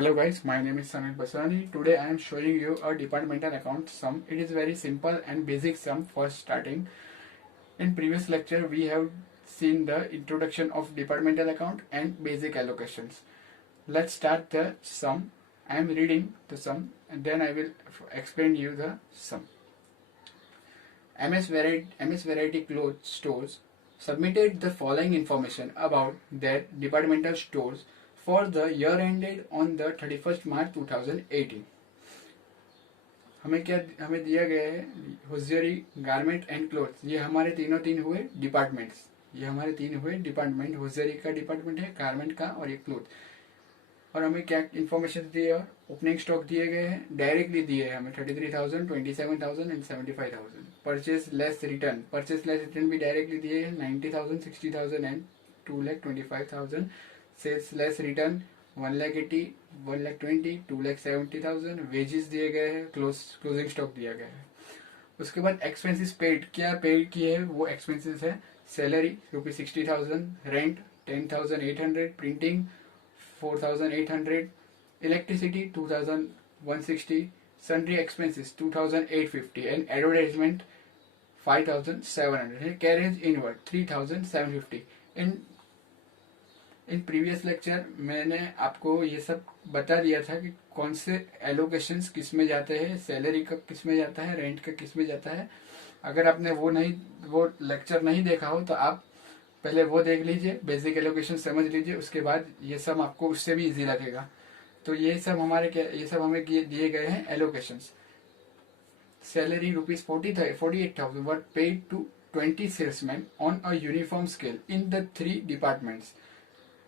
Hello guys, my name is Samir Basani. Today I am showing you a departmental account sum. It is very simple and basic sum for starting. In previous lecture we have seen the introduction of departmental account and basic allocations. Let's start the sum. I am reading the sum and then I will explain you the sum. MS Variety Clothes Stores submitted the following information about their departmental stores for the year ended on the 31st March 2018. हमें दिया गया है hosiery, garment and clothes. ये हमारे तीन हुए departments. Hosiery का department है, गारमेंट का और ये क्लोथ. और हमें क्या इन्फॉर्मेशन दी है? ओपनिंग स्टॉक दिए गए हैं, डायरेक्टली दिए हैं हमें 33,000, 27,000 एंड 75,000. परचेज लेस रिटर्न भी डायरेक्टली दिए हैं 90,000, 60,000 and 2,25,000. Sales less return 1,80,000, 1,20,000, 2,70,000. Wages दिए गए हैं, क्लोजिंग स्टॉक दिया गया है. उसके बाद एक्सपेंसेस पेड, क्या पेड किए हैं वो एक्सपेंसेस है. Salary ₹60,000, rent 10,800, printing 4,800, electricity 2,160, sundry expenses 2,850 and advertisement 5,700 है. Carriage inward 3,750. In previous lecture मैंने आपको ये सब बता दिया था कि कौन से एलोकेशंस किस में जाते हैं, सैलरी का किस में जाता है, रेंट का किस में जाता है. अगर आपने वो लेक्चर नहीं देखा हो तो आप पहले वो देख लीजिए, बेसिक एलोकेशन समझ लीजिए, उसके बाद ये सब आपको उससे भी इजी लगेगा. तो ये सब हमें दिए गए हैं allocations. Salary ₹48,000 were paid to 20 salesmen on a uniform scale in the 3 departments.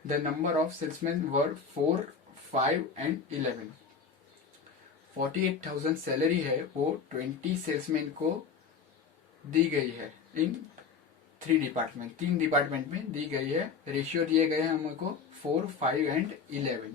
The number of salesmen were 4, 5 and 11. 48,000 salary है वो 20 सेल्समैन को दी गई है इन 3 डिपार्टमेंट में दी गई है. रेशियो दिए गए हैं हमको 4, 5 एंड 11.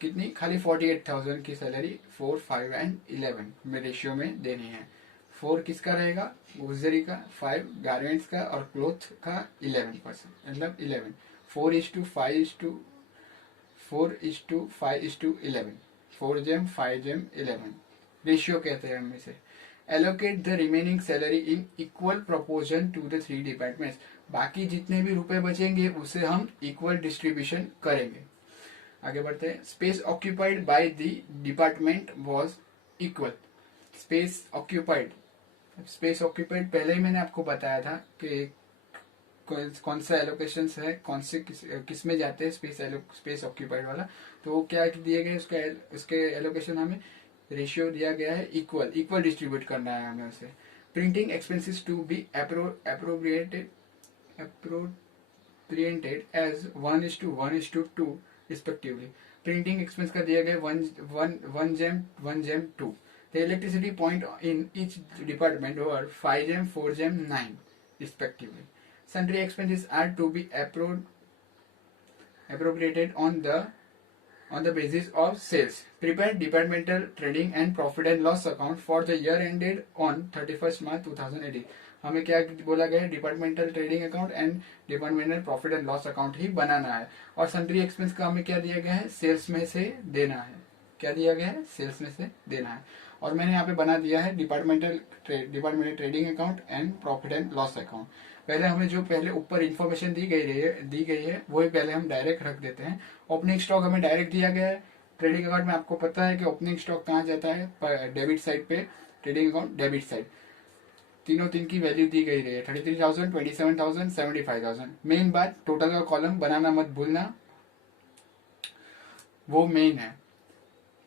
कितनी? खाली 48,000 की सैलरी 4, 5 एंड 11 में रेशियो में देनी है. 4 किसका रहेगा? होजियरी का, 5 गारमेंट्स का और क्लोथ का 11%, मतलब 11. 4:5:11. 4 जेम 5 जेम 11 रेशियो कहते हैं हम इसे. Allocate the remaining salary in equal proportion to the 3 departments. बाकी जितने भी रुपए बचेंगे उसे हम इक्वल डिस्ट्रीब्यूशन करेंगे. आगे बढ़ते हैं. Space occupied by the department was equal. Space occupied पहले ही मैंने आपको बताया था कि कौन सा एलोकेशन है, कौन से किस में जाते हैं स्पेस ऑक्यूपाइड वाला. तो क्या दिए गए उसके एलोकेशन हमें रेशियो दिया गया है इक्वल डिस्ट्रीब्यूट करना है हमें उसे. Printing expenses to be appropriated as 1:1:2 respectively. Printing expense का दिया गया 1 जेम 2. The electricity point in each department were 5 जेम 4 जेम 9 respectively. Sundry expenses are to be appropriated on the basis of sales. Prepare departmental trading and profit and loss account for the year ended on 31st March 2018. हमें क्या बोला गया है? Departmental trading account and departmental profit and loss account ही बनाना है. और sundry expense का हमें क्या दिया गया है? सेल्स में से देना है. क्या दिया गया है? सेल्स में से देना है. और मैंने यहाँ पे बना दिया है departmental trading account and profit and loss account. पहले हमें जो पहले ऊपर इन्फॉर्मेशन दी गई है वही पहले हम डायरेक्ट रख देते हैं. ओपनिंग स्टॉक हमें डायरेक्ट दिया गया है. ट्रेडिंग अकाउंट में आपको पता है कि ओपनिंग स्टॉक कहाँ जाता है? डेबिट साइड पे. Trading account debit side. तीन की वैल्यू दी गई है 33,000, 27,000, 75,000. मेन बात, टोटल का कॉलम बनाना मत भूलना, वो मेन है.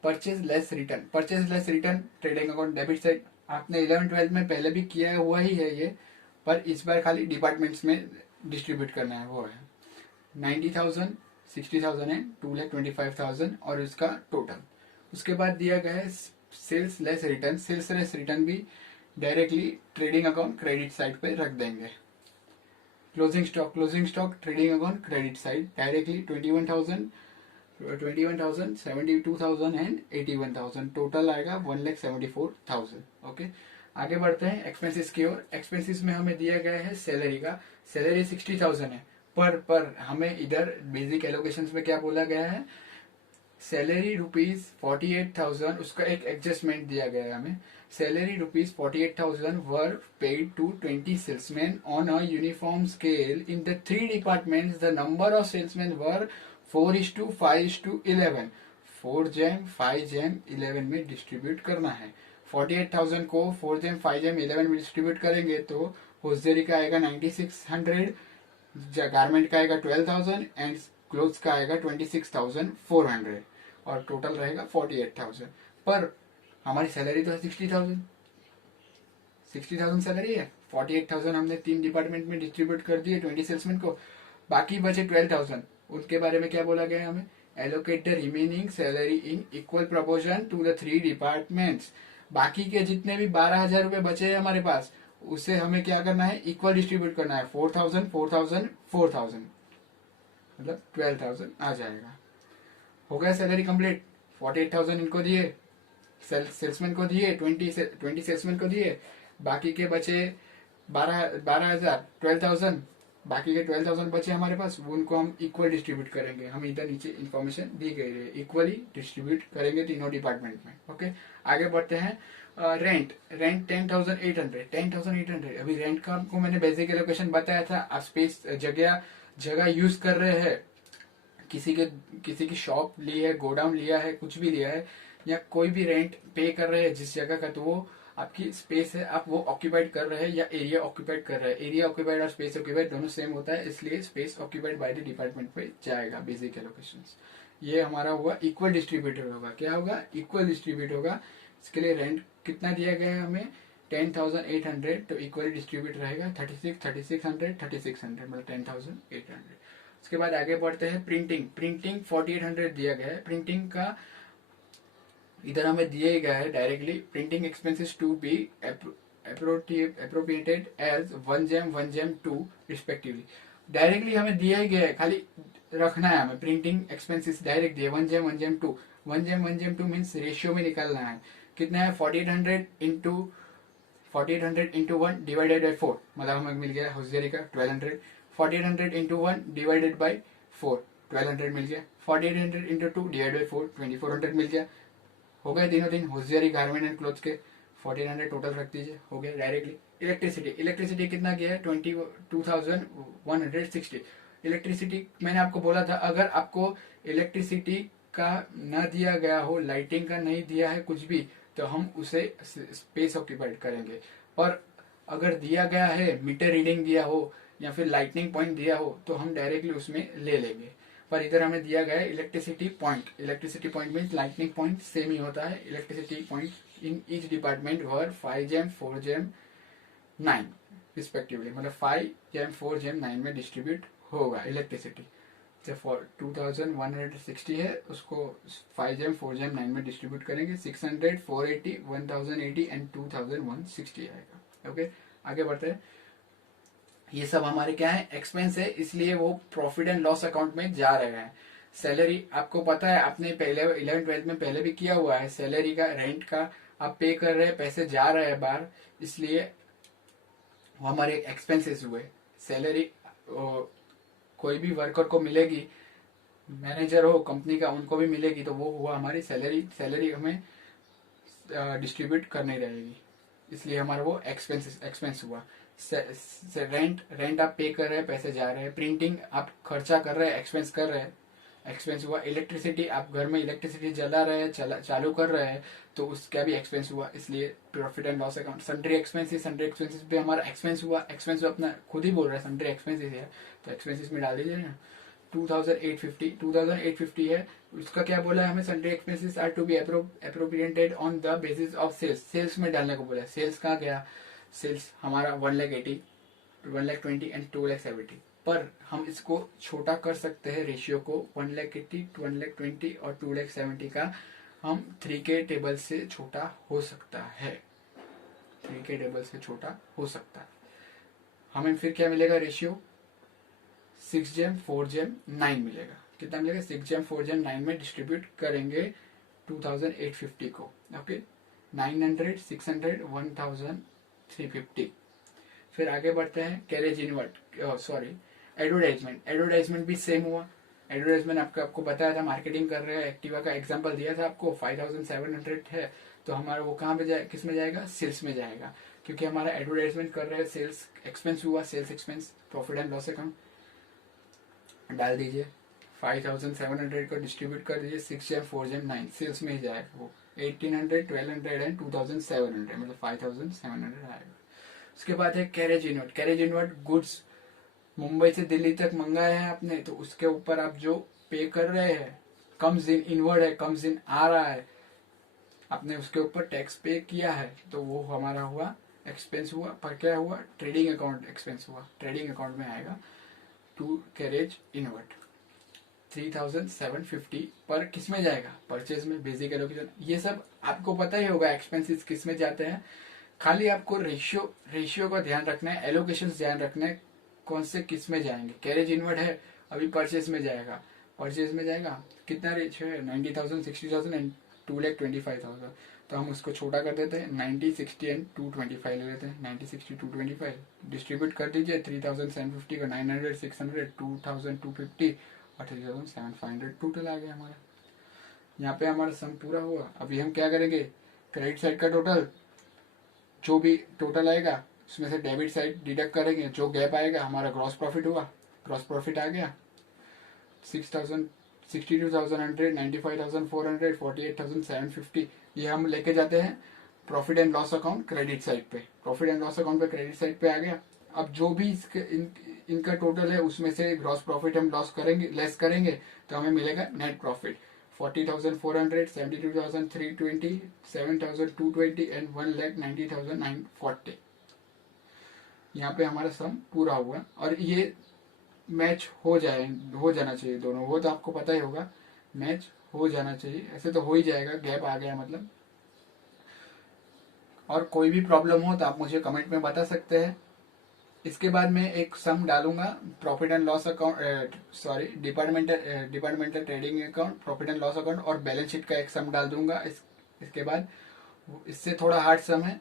Purchase less return trading account debit side. आपने 11-12 में पहले भी किया हुआ ही है ये, पर इस बार खाली डिपार्टमेंट्स में डिस्ट्रीब्यूट करना है. वो है 90,000, 60,000 एंड 2,25,000 और इसका टोटल. उसके बाद दिया गया है सेल्स लेस रिटर्न भी directly trading account credit side पे रख देंगे. Closing stock trading account credit side directly 21,000, 72,000 and 81,000. Total आएगा 1,74,000. ओके, आगे बढ़ते हैं एक्सपेंसेस की ओर. एक्सपेंसेस में हमें दिया गया है सैलरी का. सैलरी 60,000 है पर हमें इधर बेसिक एलोकेशंस में क्या बोला गया है? सैलरी रुपीज 48,000, उसका एक एडजस्टमेंट दिया गया है हमें। Salary rupees 48,000 were paid to 20 salesman on a uniform scale in the 3 departments. The number of salesman were 4:5:11, 4 जैम 5 जैम 11 में डिस्ट्रीब्यूट करना है। 48,000 को 4 जैम 5 जैम 11 में डिस्ट्रीब्यूट करेंगे तो होजरी का आएगा 9600, गारमेंट का आएगा 12,000 एंड क्लोथ्स का आएगा 26,400 और टोटल रहेगा 48,000। पर हमारी सैलरी तो है 60,000, 60,000 सैलरी है। 48,000 हमने 3 डिपार्टमेंट में डिस्ट्रीब्यूट कर दिए 20 सेल्समैन को, बाकी बचे 12,000। उनके बारे में क्या बोला गया है हमें? Allocate the remaining salary in equal proportion to the 3 departments. बाकी के जितने भी 12,000 रुपए बचे हैं हमारे पास, उसे हमें क्या करना है? इक्वल डिस्ट्रीब्यूट करना है। 4,000 4,000 4,000, मतलब 12,000 आ जाएगा। हो गया सैलरी कंप्लीट। 48,000 इनको दिए, सेल्समैन को दिए, 20 सेल्समैन को दिए, बाकी के बचे 12,000 12,000, बाकी के 12,000 बचे हमारे पास, उनको हम इक्वल डिस्ट्रीब्यूट करेंगे। हम इधर नीचे इन्फॉर्मेशन दी गई है, इक्वली डिस्ट्रीब्यूट करेंगे तीनों डिपार्टमेंट में। ओके, आगे बढ़ते हैं। रेंट 10,800, 10,800। अभी रेंट का आपको मैंने बेसिक एलोकेशन बताया था। आप स्पेस जगह यूज कर रहे हैं, किसी की शॉप ली है, गोडाउन लिया है, कुछ भी लिया है, या कोई भी रेंट पे कर रहे हैं जिस जगह का, तो वो आपकी स्पेस है, आप वो ऑक्यूपाइड कर रहे हैं या एरिया ऑक्यूपाइड कर रहे हैं। एरिया ऑक्यूपाइड और स्पेस ऑक्यूपाइड दोनों सेम होता है, इसलिए space occupied by the department पे जाएगा बेसिक एलोकेशंस। ये हमारा हुआ इक्वल डिस्ट्रीब्यूटर होगा। क्या होगा? इक्वल डिस्ट्रीब्यूट होगा। इसके लिए रेंट कितना दिया गया है हमें? 10,800, तो इक्वली डिस्ट्रीब्यूट रहेगा 3600 मतलब 10,800। उसके बाद आगे बढ़ते हैं। प्रिंटिंग 4800 दिया गया है। प्रिंटिंग का इधर हमें दिए गया है directly, printing expenses to be appropriated as 1 जैम 1 जैम 2 रिस्पेक्टिवली। डायरेक्टली हमें दिया ही गया है, खाली रखना है हमें। प्रिंटिंग एक्सपेंसेस डायरेक्ट दिए 1 जैम 1 जैम 2, 1 जैम 1 जैम 2 मीन्स रेशियो में निकालना है। कितना है? 4800 इंटू 1 डिवाइडेड बाई 4, मतलब हमें मिल गया होजरी का 1200। 4800 इंटू 1 डिवाइडेड बाई 4, 1200 मिल गया। 4800 इंटू 2 डिवाइड बाई 4, 2400 मिल गया। हो गए तीनों दिन होजियरी गारमेंट एंड क्लोथ्स के 1400 टोटल रख दीजिए, हो गया डायरेक्टली। इलेक्ट्रिसिटी कितना किया है? 22,160। इलेक्ट्रिसिटी मैंने आपको बोला था, अगर आपको इलेक्ट्रिसिटी का ना दिया गया हो, लाइटिंग का नहीं दिया है कुछ भी, तो हम उसे स्पेस ऑक्यूपाइड करेंगे। पर अगर दिया गया है, मीटर रीडिंग दिया हो या फिर लाइटनिंग पॉइंट दिया हो, तो हम डायरेक्टली उसमें ले लेंगे। पर इधर हमें दिया गया है electricity point means lightning point same ही होता है। Electricity point in each department were 5 जैम 4 जैम 9 रिस्पेक्टिवली, मतलब 5 जैम 4 जैम 9 में डिस्ट्रीब्यूट होगा इलेक्ट्रिसिटी। जब 2160 है, उसको 5 जैम 4 जैम 9 में डिस्ट्रीब्यूट करेंगे। 600 480 1080 एंड 2160 आएगा। ओके, आगे बढ़ते हैं। ये सब हमारे क्या है? एक्सपेंस है, इसलिए वो प्रॉफिट एंड लॉस अकाउंट में जा रहे हैं। सैलरी आपको पता है, आपने पहले 11th-12th में पहले भी किया हुआ है। सैलरी का, रेंट का आप पे कर रहे हैं, पैसे जा रहे हैं बाहर, इसलिए वो हमारे एक्सपेंसेस हुए। सैलरी कोई भी वर्कर को मिलेगी, मैनेजर हो कंपनी का, उनको भी मिलेगी, तो वो हुआ हमारी सैलरी हमें डिस्ट्रीब्यूट करनी रहेगी, इसलिए हमारा वो एक्सपेंस हुआ। रेंट आप पे कर रहे हैं, पैसे जा रहे हैं। प्रिंटिंग आप खर्चा कर रहे हैं, एक्सपेंस कर रहे हैं, एक्सपेंस हुआ। इलेक्ट्रिसिटी, आप घर में इलेक्ट्रिसिटी जला रहे हैं, चालू कर रहे हैं, तो उसका भी एक्सपेंस हुआ, इसलिए profit and loss account. Sundry expenses भी हमारा एक्सपेंस हुआ। एक्सपेंस अपना खुद ही बोल रहा है, सन्ड्री एक्सपेंसेस है, तो एक्सपेंसेस में डाल दीजिए ना। 2,850 है, उसका क्या बोला है हमें? Sundry expenses are to be appropriated on the basis of sales. Sales में डालने को बोला है। सेल्स कहाँ गया? सेल्स हमारा 1,80,000, 1,20,000 एंड 2,70,000। पर हम इसको छोटा कर सकते हैं, रेशियो को 1,80,000, 1,20,000 और 2,70,000 का हम 3K टेबल से छोटा हो सकता है। 3K टेबल से छोटा हो सकता है। हमें फिर क्या मिलेगा? रेशियो 6 जैम 4 जैम 9 मिलेगा। कितना मिलेगा? 6 जैम 4 जैम 9 में डिस्ट्रीब्यूट करेंगे 2,850 को। ओके, 900, 600, 1,350। फिर आगे बढ़ते हैं। कैरेज इनवर्ट, सॉरी, एडवर्टाइजमेंट भी सेम हुआ। एडवर्टाइजमेंट आपको बताया था, मार्केटिंग कर रहे हैं, एक्टिवा का एग्जांपल दिया था आपको, 5700 है, तो हमारा वो कहाँ पे जाए, किस में जाएगा, सेल्स में जाएगा, क्योंकि हमारा एडवर्टाइजमेंट कर रहे हैं, सेल्स एक्सपेंस हुआ, sales expense profit and loss account डाल दीजिए, 5700 को डिस्ट्रीब्यूट कर दीजिए, 6 जैम 4 जैम 9 सेल्स में ही जाएगा वो, 1800 1200 एंड 2700 मतलब 5700 आएगा। उसके बाद है carriage inward. Carriage inward goods Mumbai से दिल्ली तक मंगाए हैं आपने, तो उसके ऊपर आप जो पे कर रहे हैं, कम्स इन इनवर्ड है, कम्स इन आ रहा है, आपने उसके ऊपर टैक्स पे किया है, तो वो हमारा हुआ एक्सपेंस हुआ, पर क्या हुआ, ट्रेडिंग अकाउंट एक्सपेंस हुआ, ट्रेडिंग अकाउंट में आएगा टू कैरेज इनवर्ट। 3750 पर किस में जाएगा, परचेज में, बेसिक एलोकेशन, ये सब आपको पता ही होगा एक्सपेंसेस किस में जाते हैं, खाली आपको रेशियो का ध्यान रखना है, एलोकेशन ध्यान रखना है, कौन से किस में जाएंगे। कैरेज इनवर्ट है, अभी परचेज में जाएगा, परचेज में जाएगा, कितना रेशियो है, 90,000 60,000 एंड 2,25,000, तो हम उसको छोटा कर देते हैं, 90 60 एंड 225 ले लेते हैं, 90 60 225 डिस्ट्रीब्यूट कर दीजिए, 3,750 का 900 600 2,250 और 3,700 टोटल आ गया हमारा। यहाँ पे हमारा सम पूरा हुआ। अभी हम क्या करेंगे, क्रेडिट साइड का टोटल जो भी टोटल आएगा उसमें से डेबिट साइड डिडक्ट करेंगे, जो गैप आएगा हमारा ग्रॉस प्रॉफिट हुआ, ग्रॉस प्रॉफिट आ गया 6,000 62,100 95,400 48,750, ये हम लेके जाते हैं profit and loss account credit side पे, प्रॉफिट एंड लॉस अकाउंट पे क्रेडिट साइड पे आ गया। अब जो भी इनका टोटल है उसमें से ग्रॉस प्रॉफिट हम लॉस करेंगे, लेस करेंगे, तो हमें मिलेगा नेट प्रॉफिट 40,400 72,320 7,220 एंड 1,90,940। यहाँ पे हमारा सम पूरा हुआ, और ये मैच हो जाना चाहिए दोनों, वो तो आपको पता ही होगा, मैच हो जाना चाहिए, ऐसे तो हो ही जाएगा, गैप आ गया मतलब। और कोई भी प्रॉब्लम हो तो आप मुझे कमेंट में बता सकते हैं। इसके बाद मैं एक सम डालूंगा profit and loss account, sorry departmental trading account, profit and loss account और बैलेंस शीट का एक सम डाल दूंगा। इसके बाद इससे थोड़ा हार्ड सम है,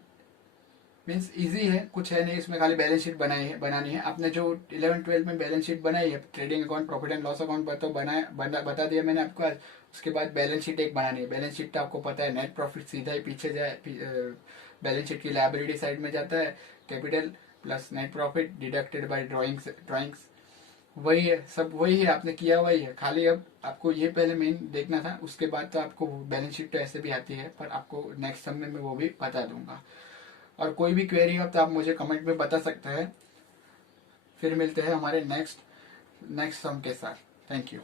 मीन्स इजी है, कुछ है नहीं इसमें, खाली बैलेंस शीट बनानी है। आपने जो 11-12 में बैलेंस शीट बनाई है, trading account profit and loss account पर तो बता दिया मैंने आपको आज। उसके बाद बैलेंस शीट एक बनानी है। बैलेंस शीट तो आपको पता है, नेट प्रॉफिट सीधा ही पीछे जाए, बैलेंस शीट की लायबिलिटी साइड में जाता है, capital plus net profit deducted by drawings, वही है, सब वही है, आपने किया वही है, खाली अब आपको ये पहले मेन देखना था, उसके बाद तो आपको बैलेंस शीट तो ऐसे भी आती है, पर आपको नेक्स्ट सम में मैं वो भी बता दूंगा। और कोई भी क्वेरी हो तो आप मुझे कमेंट में बता सकते हैं। फिर मिलते हैं हमारे नेक्स्ट सम के साथ। Thank you.